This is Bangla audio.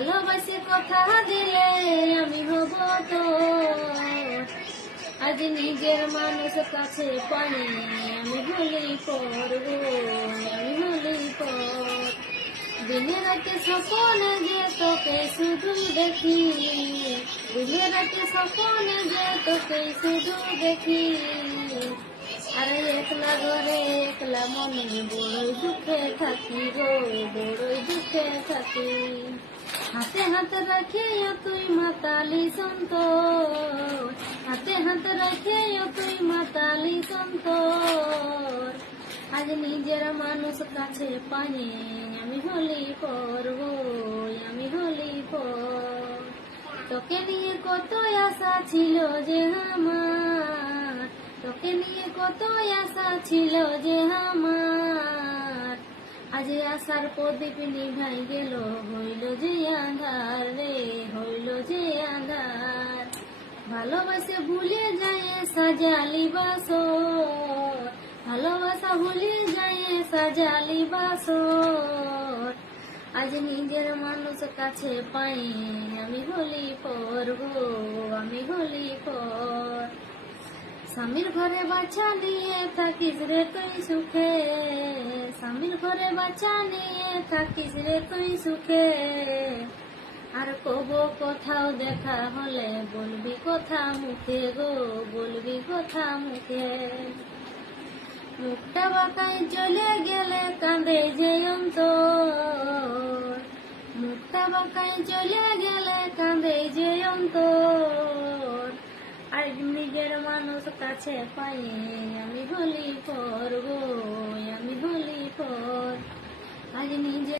ভালোবাসে কথা দিলে আমি হব তো, আজ নিজের মানুষ কাছে পানি আমি হলেই পড়ব, আমি হলেই পর। দিনে রাতে স্বপ্নে যে তোকে শুধু দেখি, দিনে রাতে স্বপ্নে যে তোকে শুধু দেখি, আরে একলা ঘরে একলা মনে বড়ই দুঃখে থাকি গো, বড়ই দুঃখে থাকি। হাতে হাতে রাখে তুই মাতালি সন্তোর, হাতে হাতে রাখে তুই মাতালি সন্তোর। আজ নিজের মানুষ কাছে পানি আমি হলি পড়ব, আমি হলি পর। তোকে নিয়ে কত আশা ছিল যে আমার, তোকে নিয়ে কত আশা ছিল যে আমার, আজ আশার প্রদীপ নিভাই গেল, হইল যে আঁধার রে, হইল যে আঁধার। ভালোবাসে ভুলে যায় সাজালি বাসর, ভালোবাসা ভুলে যায় সাজালি বাসর। আজ নিজের মানুষ কাছে পাই আমি হলি পড়ব, আমি হলি পর। স্বামীর ঘরে বাচ্চা নিয়ে থাকিস রে তুই সুখে, স্বামীর ঘরে বাচ্চা নিয়ে থাকিস রে তুই সুখে। আর কব কোথাও দেখা হলে বলবি কথা মুখে গো, বলবি কথা মুখে। মুখটা বাঁকায় চলে গেলে কাঁদে যে অন্তর, মুখটা বাঁকায় চলে গেলে কাঁদে যে অন্তর। আর নিজের মানুষ কাছে পাই আমি হলি পর গো, আমি হলি পর। আজ নিজের